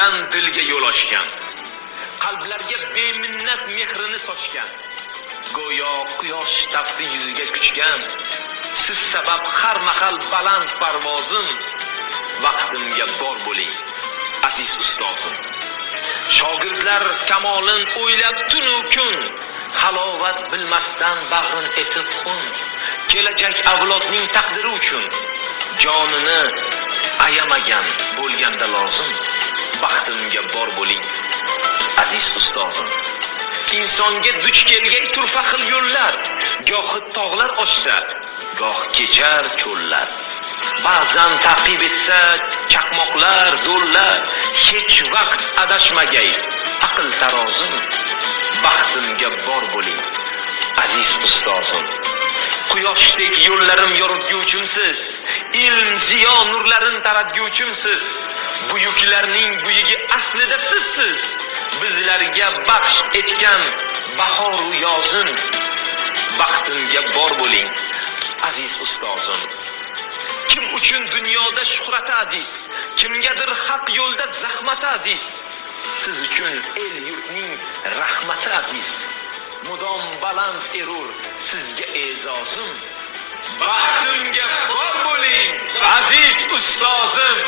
sovugan dilga yo'l ochgan, qalblarga beminnat mehrini sochgan, go'yo quyosh tafti yuziga kuchgan, siz sabab har mahal baland parvozim, vaqtimga bor bo'ling aziz ustozim. Shogirdlar kamolin o'ylab tunu kun, halovat bilmasdan bag'rin etib xun, kelajak avlodning taqdiri uchun jonini ayamagan bo'lganda lozim, vaqtimga bor bo'ling aziz ustozim. Insonga duch kelgay turfa xil yo'llar, gohi tog'lar ochsa, goh kechar cho'llar. Ba'zan taqib etsa chaqmoqlar, do'llar, hech vaqt adashmagay aql tarozim, vaqtimga bor bo'ling aziz ustozim. Quyoshdek yo'llarim yoritguvchimsiz, ilm ziyo nurlarin taratguvchimsiz. Buyuklarning buyugi aslida sizsiz, bizlarga baxsh etgan bahoru yozin, vaqtimga bor bo'ling aziz ustozim. Kim uchun dunyoda shuhrati aziz, kimgadir haq yo'lda zahmati aziz, siz uchun el yurtning rahmati aziz, mudom baland erur sizga e'zozim, vaqtimga bor bo'ling aziz ustozim.